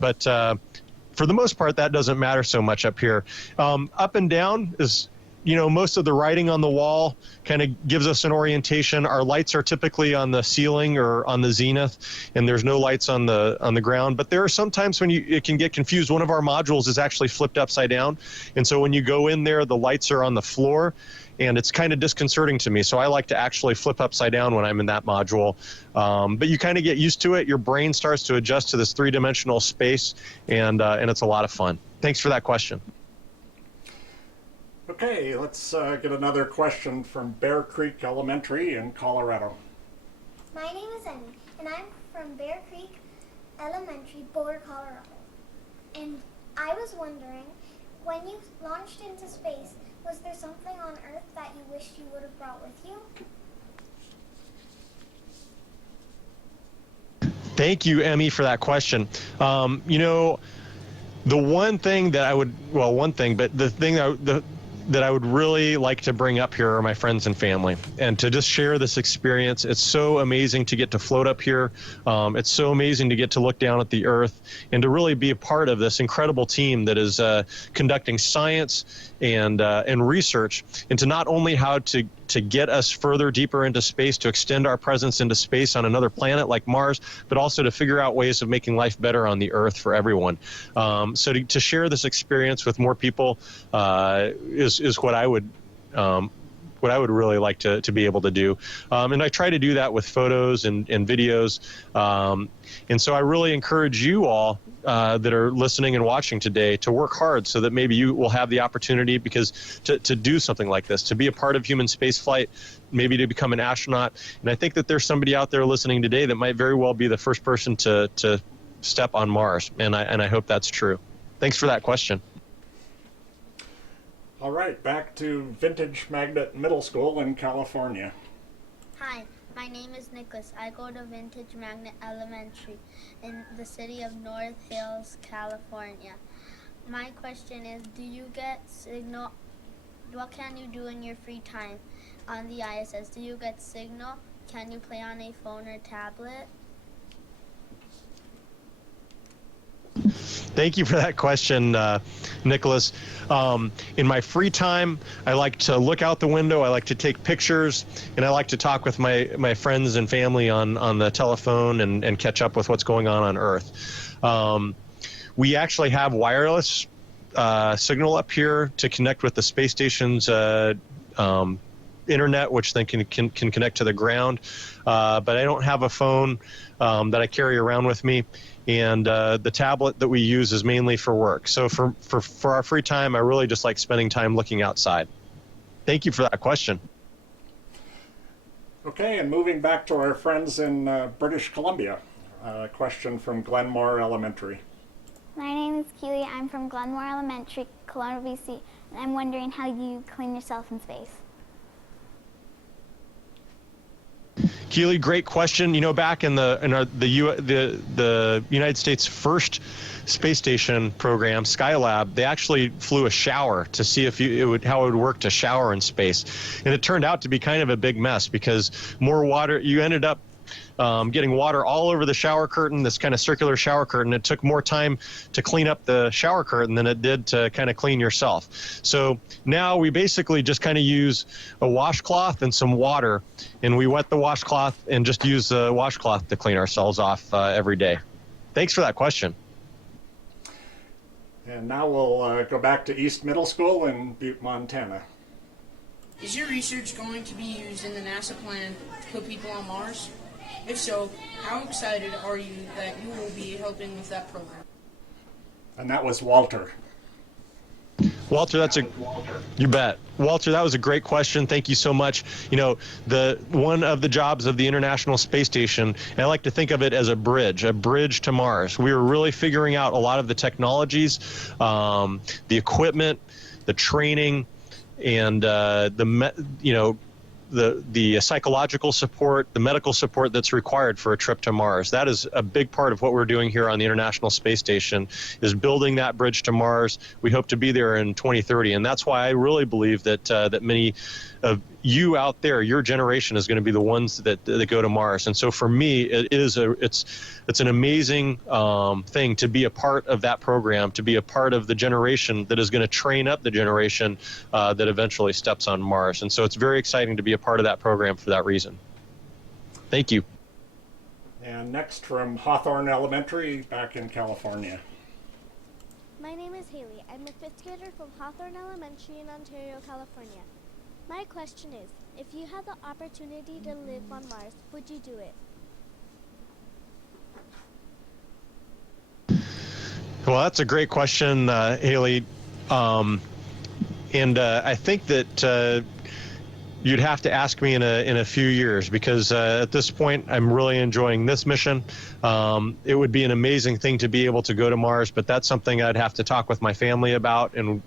But for the most part, that doesn't matter so much up here. Up and down is, you know, most of the writing on the wall kind of gives us an orientation. Our lights are typically on the ceiling or on the zenith, and there's no lights on the ground. But there are some times when it can get confused. One of our modules is actually flipped upside down, and so when you go in there, the lights are on the floor, and it's kind of disconcerting to me. So I like to actually flip upside down when I'm in that module. But you kind of get used to it. Your brain starts to adjust to this three-dimensional space, and it's a lot of fun. Thanks for that question. Okay, let's get another question from Bear Creek Elementary in Colorado. My name is Emmy, and I'm from Bear Creek Elementary, Boulder, Colorado. And I was wondering, when you launched into space, was there something on Earth that you wished with you? Thank you, Emmy, for that question. The one thing that I would, well, one thing, but the thing that I would really like to bring up here are my friends and family, and to just share this experience. It's so amazing to get to float up here. It's so amazing to get to look down at the Earth and to really be a part of this incredible team that is conducting science and research into not only how to get us further deeper into space, to extend our presence into space on another planet like Mars, but also to figure out ways of making life better on the Earth for everyone. So to share this experience with more people is what I would really like to be able to do. And I try to do that with photos and videos. And so I really encourage you all that are listening and watching today to work hard so that maybe you will have the opportunity to do something like this, to be a part of human space flight, maybe to become an astronaut. And I think that there's somebody out there listening today that might very well be the first person to step on Mars. And I hope that's true. Thanks for that question. All right, back to Vintage Magnet Middle School in California. Hi, my name is Nicholas. I go to Vintage Magnet Elementary in the city of North Hills, California. My question is, do you get signal? What can you do in your free time on the ISS? Do you get signal? Can you play on a phone or tablet? Thank you for that question, Nicholas. In my free time, I like to look out the window, I like to take pictures, and I like to talk with my friends and family on the telephone and catch up with what's going on Earth. We actually have wireless signal up here to connect with the space station's internet, which then can connect to the ground. But I don't have a phone that I carry around with me. And the tablet that we use is mainly for work. So for our free time, I really just like spending time looking outside. Thank you for that question. Okay, and moving back to our friends in British Columbia. A question from Glenmore Elementary. My name is Keely. I'm from Glenmore Elementary, Kelowna, BC, and I'm wondering how you clean yourself in space. Keely, great question. Back in the United States' first space station program, Skylab, they actually flew a shower to see how it would work to shower in space, and it turned out to be kind of a big mess because more water. You ended up getting water all over the shower curtain, this kind of circular shower curtain. It took more time to clean up the shower curtain than it did to kind of clean yourself. So now we basically just kind of use a washcloth and some water, and we wet the washcloth and just use the washcloth to clean ourselves off every day. Thanks for that question. And now we'll go back to East Middle School in Butte, Montana. Is your research going to be used in the NASA plan to put people on Mars? If so, how excited are you that you will be helping with that program? And that was Walter. Walter, you bet. Walter, that was a great question. Thank you so much. One of the jobs of the International Space Station, and I like to think of it as a bridge to Mars. We were really figuring out a lot of the technologies, the equipment, the training, and the psychological support, the medical support that's required for a trip to Mars. That is a big part of what we're doing here on the International Space Station, is building that bridge to Mars. We hope to be there in 2030, and that's why I really believe that many of you out there, your generation, is going to be the ones that go to Mars. And so for me, it's an amazing thing to be a part of that program, to be a part of the generation that is going to train up the generation that eventually steps on Mars. And so it's very exciting to be a part of that program for that reason. Thank you. And next from Hawthorne Elementary back in California. My name is Haley. I'm a 5th grader from Hawthorne Elementary in Ontario, California. My question is, if you had the opportunity to live on Mars, would you do it? Well, that's a great question, Haley. And I think that you'd have to ask me in a few years, because at this point I'm really enjoying this mission. It would be an amazing thing to be able to go to Mars, but that's something I'd have to talk with my family about and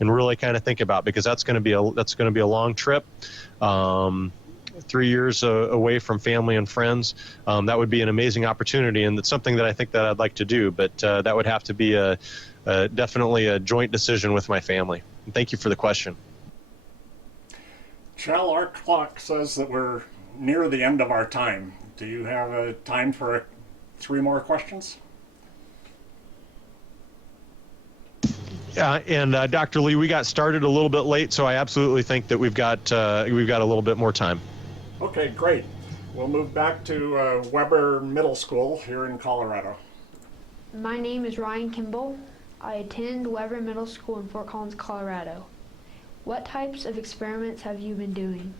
really kind of think about, because that's going to be a long trip. 3 years away from family and friends. That would be an amazing opportunity, and it's something that I think that I'd like to do, but that would have to be definitely a joint decision with my family. And thank you for the question. Kjell, our clock says that we're near the end of our time. Do you have a time for 3 more questions? And Dr. Lee, we got started a little bit late, so I absolutely think that we've got a little bit more time. Okay, great. We'll move back to Weber Middle School here in Colorado. My name is Ryan Kimball. I attend Weber Middle School in Fort Collins, Colorado. What types of experiments have you been doing?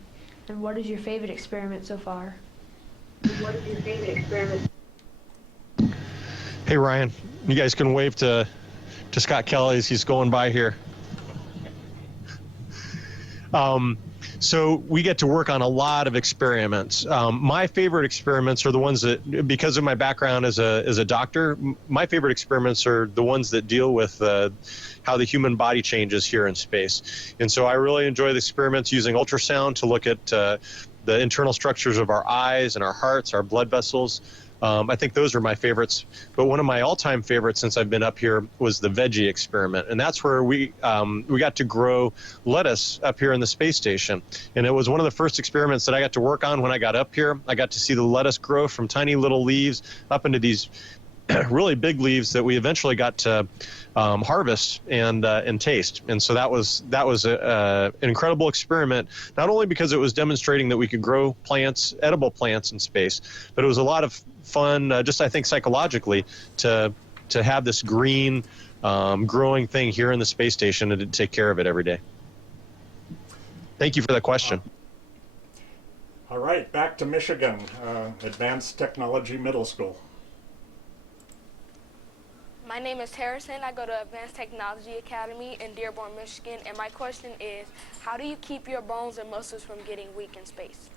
And what is your favorite experiment so far? What is your favorite experiment? Hey Ryan, you guys can wave to Scott Kelly as he's going by here. So we get to work on a lot of experiments. My favorite experiments are the ones that, because of my background as a doctor, my favorite experiments are the ones that deal with how the human body changes here in space. And so I really enjoy the experiments using ultrasound to look at the internal structures of our eyes and our hearts, our blood vessels. I think those are my favorites. But one of my all-time favorites since I've been up here was the veggie experiment. And that's where we got to grow lettuce up here in the space station. And it was one of the first experiments that I got to work on when I got up here. I got to see the lettuce grow from tiny little leaves up into these really big leaves that we eventually got to harvest and taste. And so that was an incredible experiment, not only because it was demonstrating that we could grow plants, edible plants in space, but it was a lot of fun, just I think psychologically, to have this green growing thing here in the space station and to take care of it every day. Thank you for that question. All right, back to Michigan, Advanced Technology Middle School. My name is Harrison. I go to Advanced Technology Academy in Dearborn, Michigan, and my question is, how do you keep your bones and muscles from getting weak in space?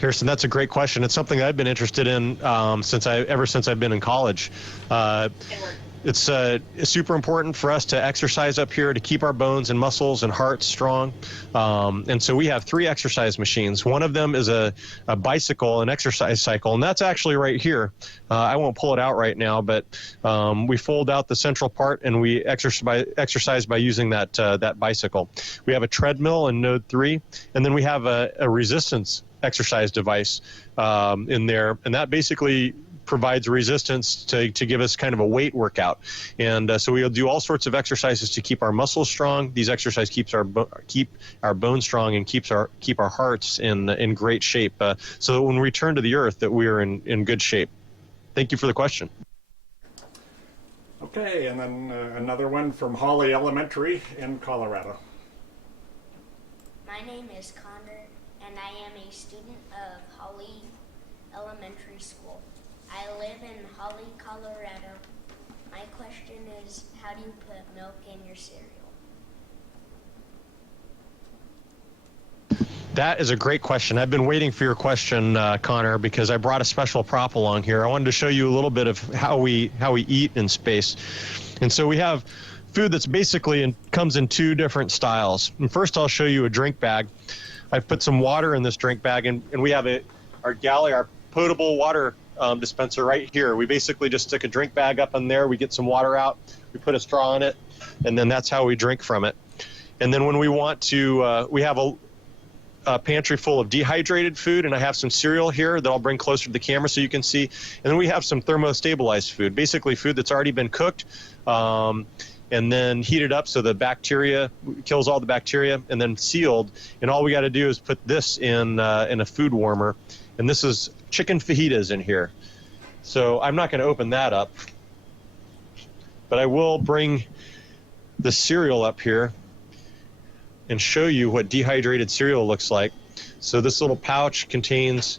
Harrison, that's a great question. It's something I've been interested in ever since I've been in college. It's super important for us to exercise up here to keep our bones and muscles and hearts strong. And so we have 3 exercise machines. One of them is a bicycle, an exercise cycle, and that's actually right here. I won't pull it out right now, but we fold out the central part and we exercise by using that bicycle. We have a treadmill in node 3, and then we have a resistance exercise device in there, and that basically provides resistance to give us kind of a weight workout. And so we'll do all sorts of exercises to keep our muscles strong. These exercises keep our bones strong and keep our hearts in great shape, so that when we return to the earth that we're in good shape. Thank you for the question. Okay, and then another one from Hawley Elementary in Colorado. My name is Connor, and I am a student of Hawley Elementary School. I live in Hawley, Colorado. My question is, how do you put milk in your cereal? That is a great question. I've been waiting for your question, Connor, because I brought a special prop along here. I wanted to show you a little bit of how we eat in space. And so we have food that's basically comes in 2 different styles. And first I'll show you a drink bag. I've put some water in this drink bag, and we have our galley, our potable water dispenser right here. We basically just stick a drink bag up in there, we get some water out, we put a straw in it, and then that's how we drink from it. And then when we want to, we have a pantry full of dehydrated food, and I have some cereal here that I'll bring closer to the camera so you can see. And then we have some thermostabilized food, basically food that's already been cooked and then heated up so the bacteria kills all the bacteria, and then sealed. And all we got to do is put this in a food warmer. And this is chicken fajitas in here. So I'm not going to open that up, but I will bring the cereal up here and show you what dehydrated cereal looks like. So this little pouch contains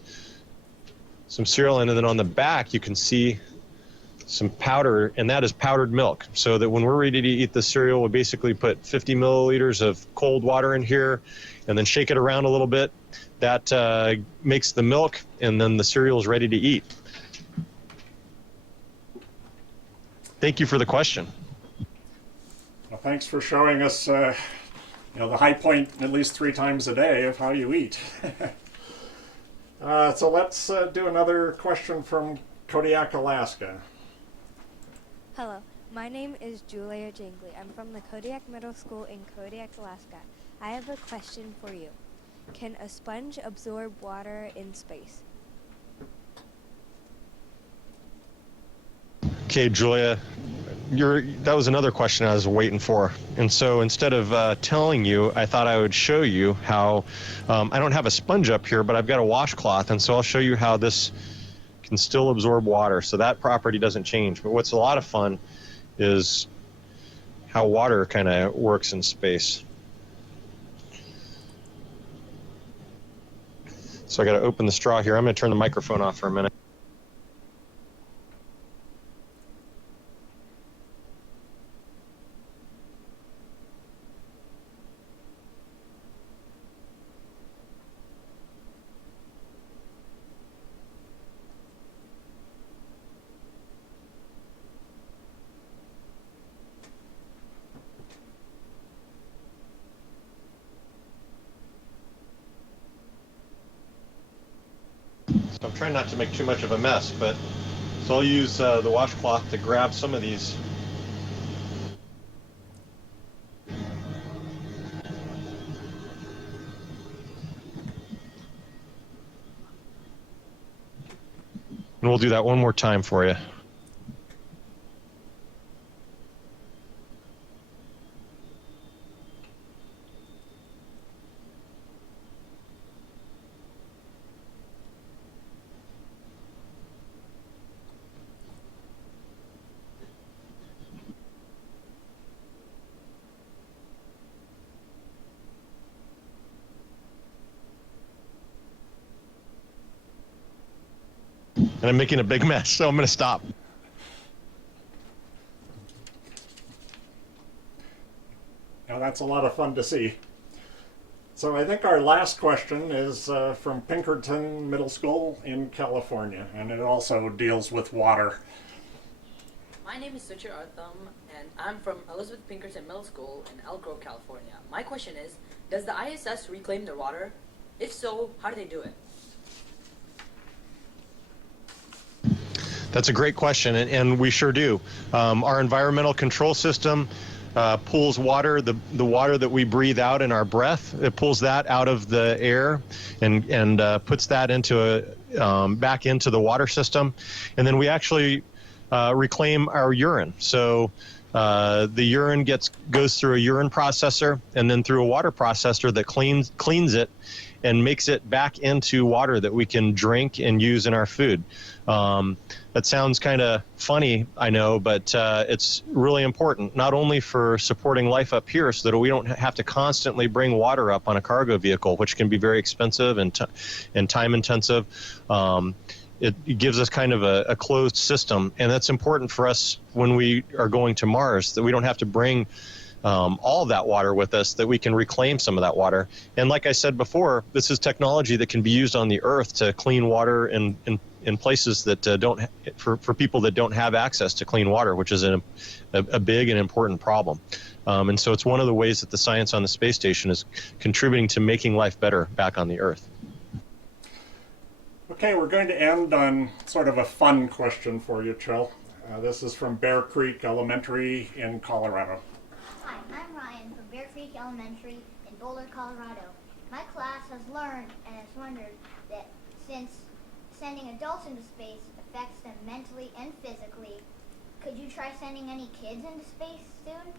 some cereal in it, and then on the back you can see some powder, and that is powdered milk. So that when we're ready to eat the cereal, we basically put 50 milliliters of cold water in here and then shake it around a little bit. That makes the milk, and then the cereal is ready to eat. Thank you for the question. Well, thanks for showing us the high point at least 3 times a day of how you eat. So let's do another question from Kodiak, Alaska. Hello, my name is Julia Jangley. I'm from the Kodiak Middle School in Kodiak, Alaska. I have a question for you. Can a sponge absorb water in space? Okay, Julia, that was another question I was waiting for. And so instead of telling you, I thought I would show you how, I don't have a sponge up here, but I've got a washcloth, and so I'll show you how this can still absorb water. So that property doesn't change. But what's a lot of fun is how water kind of works in space. So I got to open the straw here. I'm going to turn the microphone off for a minute. So I'm trying not to make too much of a mess, but so I'll use the washcloth to grab some of these. And we'll do that one more time for you. And I'm making a big mess, so I'm going to stop. Now that's a lot of fun to see. So I think our last question is from Pinkerton Middle School in California, and it also deals with water. My name is Suchir Artham, and I'm from Elizabeth Pinkerton Middle School in Elk Grove, California. My question is, does the ISS reclaim their water? If so, how do they do it? That's a great question, and we sure do. Our environmental control system pulls water, the water that we breathe out in our breath. It pulls that out of the air and puts that into back into the water system, and then we actually reclaim our urine. So the urine goes through a urine processor and then through a water processor that cleans it and makes it back into water that we can drink and use in our food. That sounds kind of funny, I know, but it's really important, not only for supporting life up here so that we don't have to constantly bring water up on a cargo vehicle, which can be very expensive and time intensive. It gives us kind of a closed system, and that's important for us when we are going to Mars, that we don't have to bring all of that water with us, that we can reclaim some of that water. And like I said before, this is technology that can be used on the Earth to clean water in places that for people that don't have access to clean water, which is a big and important problem. And so it's one of the ways that the science on the space station is contributing to making life better back on the Earth. Okay, we're going to end on sort of a fun question for you, Kjell. This is from Bear Creek Elementary in Colorado. Hi, I'm Ryan from Bear Creek Elementary in Boulder, Colorado. My class has learned and has wondered that since sending adults into space affects them mentally and physically, could you try sending any kids into space soon?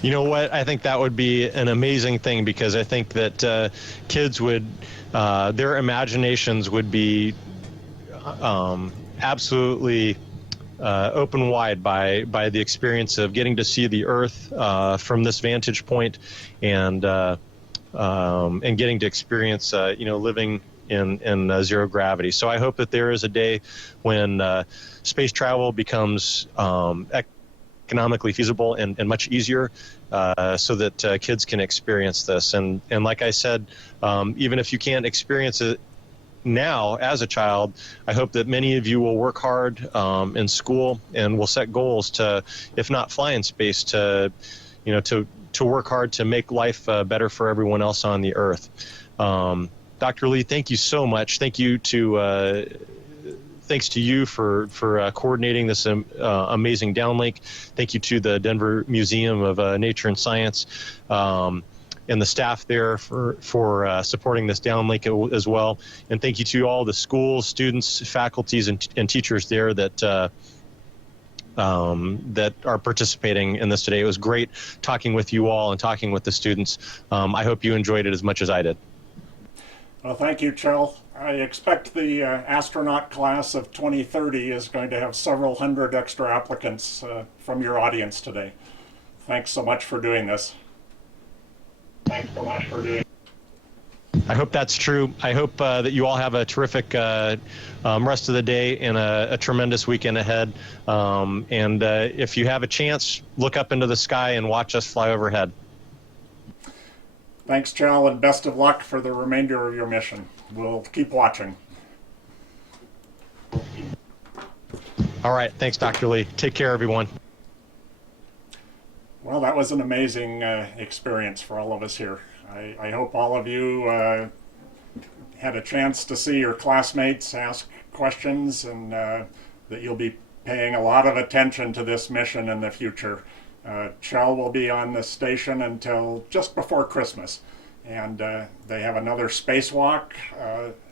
You know what? I think that would be an amazing thing, because I think that kids would, their imaginations would be absolutely open wide by the experience of getting to see the Earth from this vantage point, and getting to experience, living in zero gravity. So I hope that there is a day when space travel becomes economically feasible and much easier, so that kids can experience this. And like I said, even if you can't experience it now as a child, I hope that many of you will work hard in school and will set goals to, if not fly in space, to work hard to make life better for everyone else on the Earth. Dr. Lee, thank you so much. Thanks to you for coordinating this amazing downlink. Thank you to the Denver Museum of Nature and Science and the staff there for supporting this downlink as well. And thank you to all the schools, students, faculties, and teachers there that are participating in this today. It was great talking with you all and talking with the students. I hope you enjoyed it as much as I did. Well, thank you, Kjell. I expect the astronaut class of 2030 is going to have several hundred extra applicants from your audience today. Thanks so much for doing this. Thanks so much for doing. I hope that's true. I hope that you all have a terrific rest of the day and a tremendous weekend ahead. And if you have a chance, look up into the sky and watch us fly overhead. Thanks, Kjell, and best of luck for the remainder of your mission. We'll keep watching. All right. Thanks, Dr. Lee. Take care, everyone. Well, that was an amazing experience for all of us here. I hope all of you had a chance to see your classmates ask questions, and that you'll be paying a lot of attention to this mission in the future. Kjell will be on the station until just before Christmas, and they have another spacewalk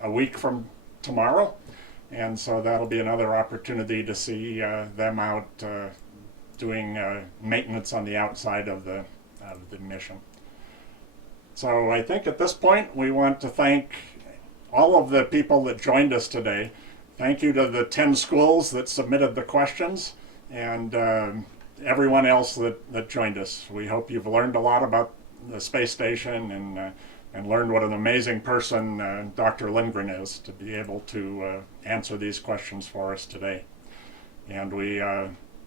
a week from tomorrow, and so that'll be another opportunity to see them out doing maintenance on the outside of the mission. So I think at this point we want to thank all of the people that joined us today. Thank you to the 10 schools that submitted the questions, and everyone else that joined us. We hope you've learned a lot about the space station and learned what an amazing person Dr. Lindgren is to be able to answer these questions for us today. And we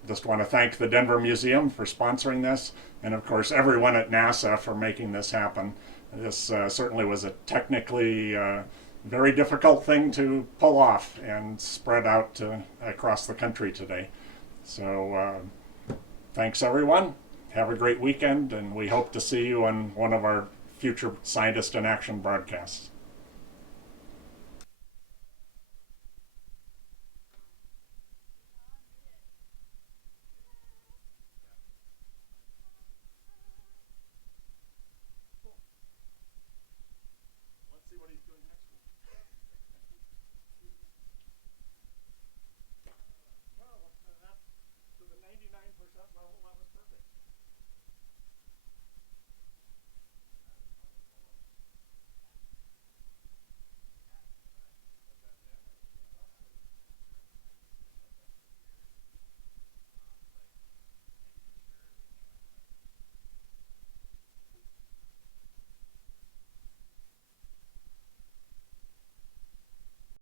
just want to thank the Denver Museum for sponsoring this, and of course everyone at NASA for making this happen. This certainly was a technically very difficult thing to pull off and spread out across the country today. So thanks everyone. Have a great weekend, and we hope to see you on one of our future Scientist in Action broadcasts. Let's see what he's doing next week. Well, to the 99% level, that was